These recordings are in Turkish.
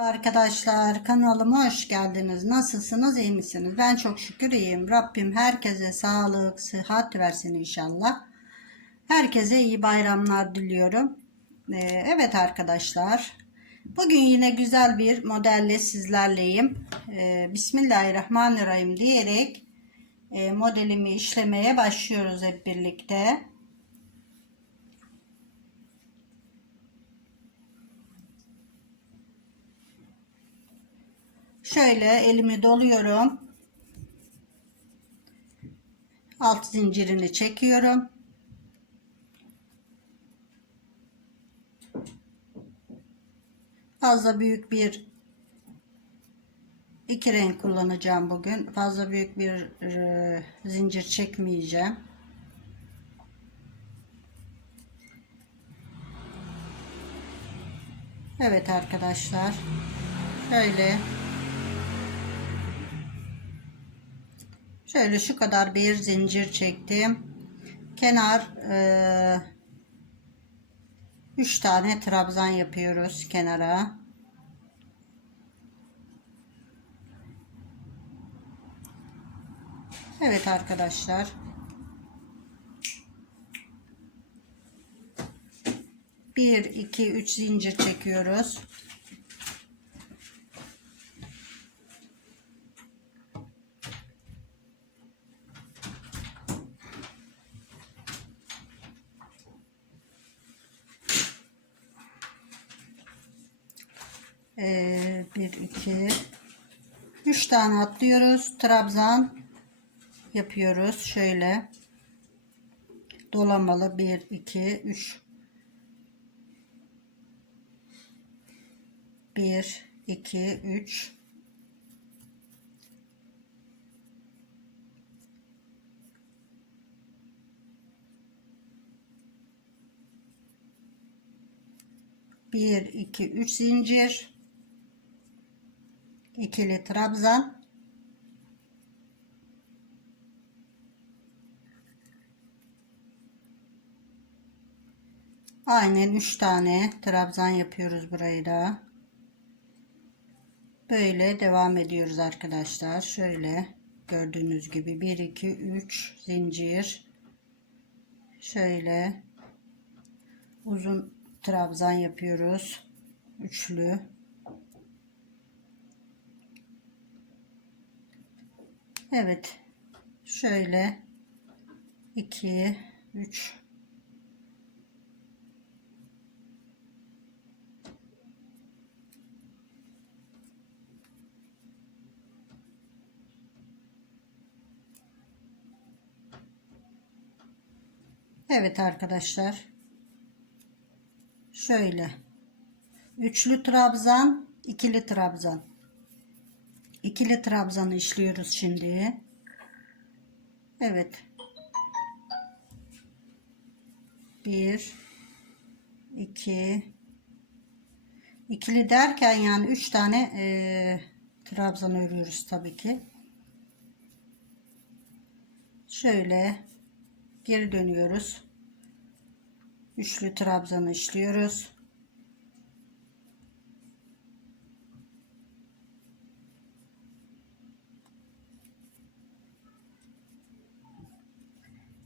Arkadaşlar kanalıma hoş geldiniz. Nasılsınız? iyi misiniz? Ben çok şükür iyiyim. Rabbim herkese sağlık, sıhhat versin inşallah. Herkese iyi bayramlar diliyorum. Ee, evet arkadaşlar. Bugün yine güzel bir modelle sizlerleyim. Ee, Bismillahirrahmanirrahim diyerek e, modelimi işlemeye başlıyoruz hep birlikte. Şöyle elimi doluyorum. Alt zincirini çekiyorum. Fazla büyük bir iki renk kullanacağım bugün. Fazla büyük bir e, zincir çekmeyeceğim. Evet arkadaşlar. Şöyle Şöyle şu kadar bir zincir çektim. Kenar e, 3 tane trabzan yapıyoruz kenara. Evet arkadaşlar. Bir, iki, üç zincir çekiyoruz. Ee, bir, iki, üç tane atlıyoruz. Trabzan yapıyoruz. Şöyle dolamalı bir, iki, üç. Bir, iki, üç. Bir, iki, üç zincir ikili trabzan. Aynen 3 tane trabzan yapıyoruz burayı da. Böyle devam ediyoruz arkadaşlar. Şöyle gördüğünüz gibi 1 2 3 zincir. Şöyle uzun trabzan yapıyoruz. Üçlü Evet. Şöyle 2 3 Evet arkadaşlar. Şöyle. Üçlü trabzan, ikili trabzan ikili trabzanı işliyoruz şimdi. Evet. Bir, iki, ikili derken yani üç tane e, trabzan örüyoruz tabii ki. Şöyle geri dönüyoruz. Üçlü trabzanı işliyoruz.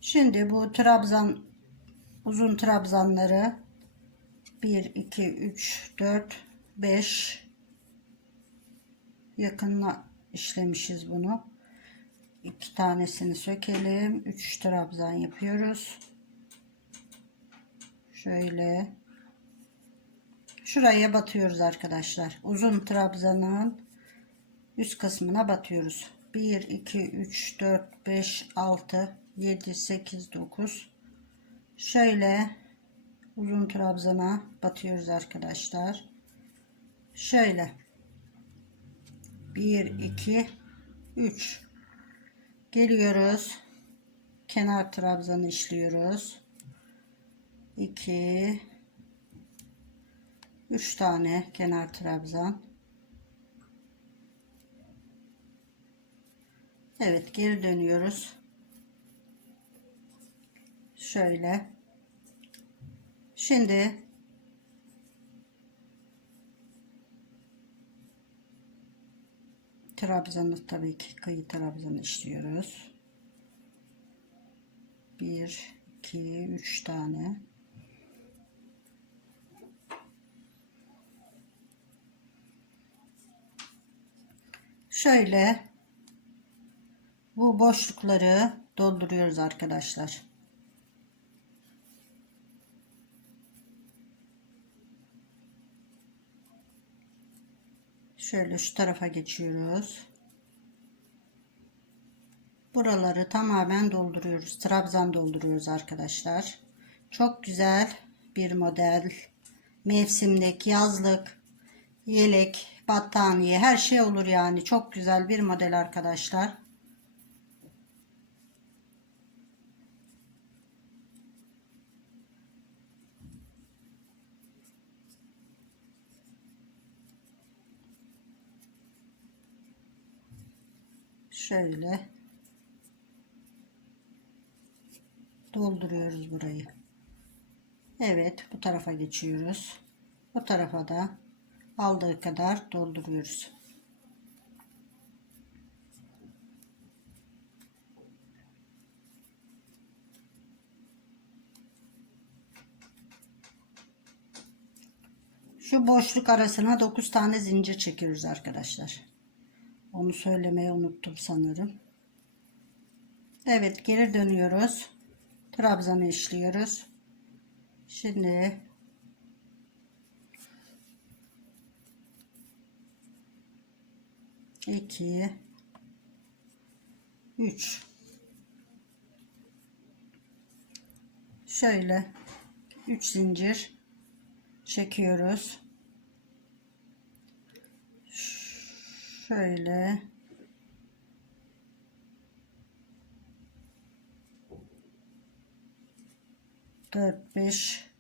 Şimdi bu trabzan uzun trabzanları 1 2 3 4 5 yakınla işlemişiz bunu. İki tanesini sökelim. 3 trabzan yapıyoruz. Şöyle şuraya batıyoruz arkadaşlar. Uzun trabzanın üst kısmına batıyoruz. 1 2 3 4 5 6 7 8 9 şöyle uzun trabzana batıyoruz arkadaşlar. Şöyle. 1 2 3 geliyoruz. Kenar trabzanı işliyoruz. 2 3 tane kenar trabzan. Evet geri dönüyoruz Şöyle. Şimdi Trabzanı tabii ki kıyı trabzanı işliyoruz. 1 2 3 tane. Şöyle bu boşlukları dolduruyoruz arkadaşlar. Şöyle şu tarafa geçiyoruz. Buraları tamamen dolduruyoruz. Trabzan dolduruyoruz arkadaşlar. Çok güzel bir model. Mevsimlik, yazlık, yelek, battaniye her şey olur yani. Çok güzel bir model arkadaşlar. Şöyle dolduruyoruz burayı. Evet bu tarafa geçiyoruz. Bu tarafa da aldığı kadar dolduruyoruz. Şu boşluk arasına 9 tane zincir çekiyoruz arkadaşlar. Onu söylemeyi unuttum sanırım. Evet geri dönüyoruz. Trabzanı işliyoruz. Şimdi iki üç şöyle üç zincir çekiyoruz. Şöyle dört beş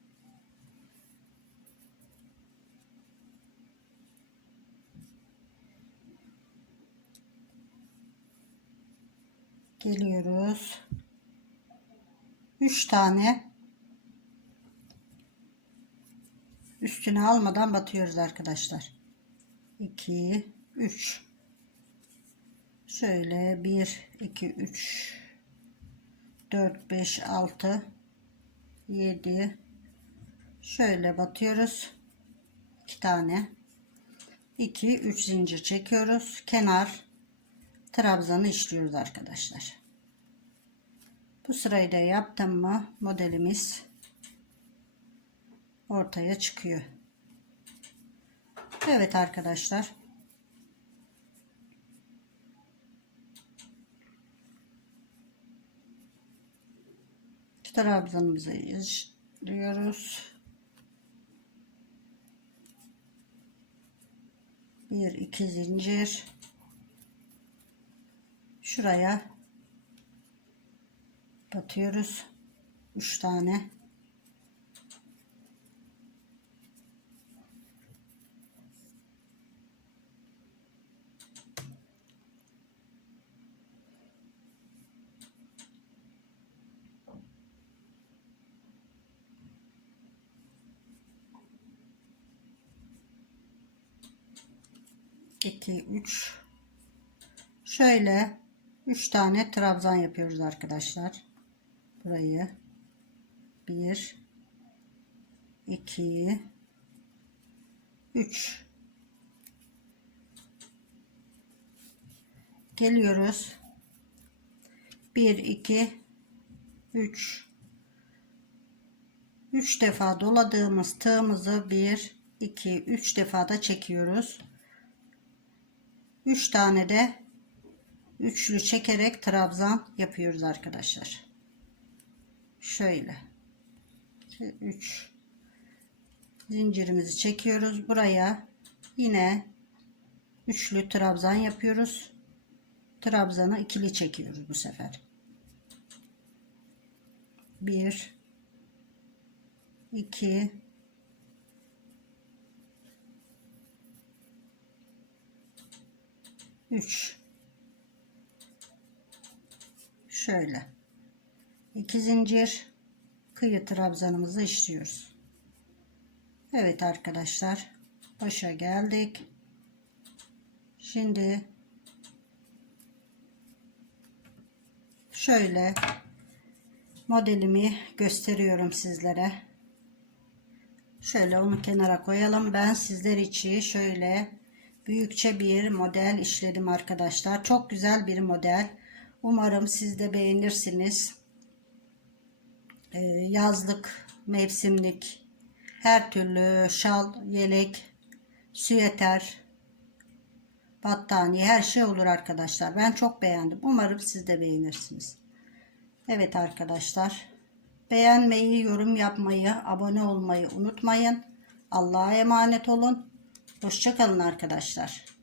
geliyoruz. Üç tane üstüne almadan batıyoruz arkadaşlar. 2 3 şöyle 1 2 3 4 5 6 7 şöyle batıyoruz. 2 tane. 2 3 zincir çekiyoruz. Kenar trabzanı işliyoruz arkadaşlar. Bu sırayı da yaptım mı modelimiz ortaya çıkıyor. Evet arkadaşlar trabzanımızı işliyoruz. Bir iki zincir şuraya batıyoruz. Üç tane. İki üç. Şöyle üç tane trabzan yapıyoruz arkadaşlar. Burayı. Bir iki üç. Geliyoruz. Bir iki üç. Üç defa doladığımız tığımızı bir iki üç defa da çekiyoruz 3 tane de üçlü çekerek trabzan yapıyoruz arkadaşlar. Şöyle. 3 zincirimizi çekiyoruz. Buraya yine üçlü trabzan yapıyoruz. Trabzanı ikili çekiyoruz bu sefer. 1 2 3 şöyle. 2 zincir. Kıyı trabzanımızı işliyoruz. Evet arkadaşlar. Başa geldik. Şimdi şöyle modelimi gösteriyorum sizlere. Şöyle onu kenara koyalım. Ben sizler için şöyle büyükçe bir model işledim arkadaşlar. Çok güzel bir model. Umarım siz de beğenirsiniz. Ee, yazlık, mevsimlik, her türlü şal, yelek, süyeter, battaniye her şey olur arkadaşlar. Ben çok beğendim. Umarım siz de beğenirsiniz. Evet arkadaşlar. Beğenmeyi, yorum yapmayı, abone olmayı unutmayın. Allah'a emanet olun. Hoşçakalın arkadaşlar.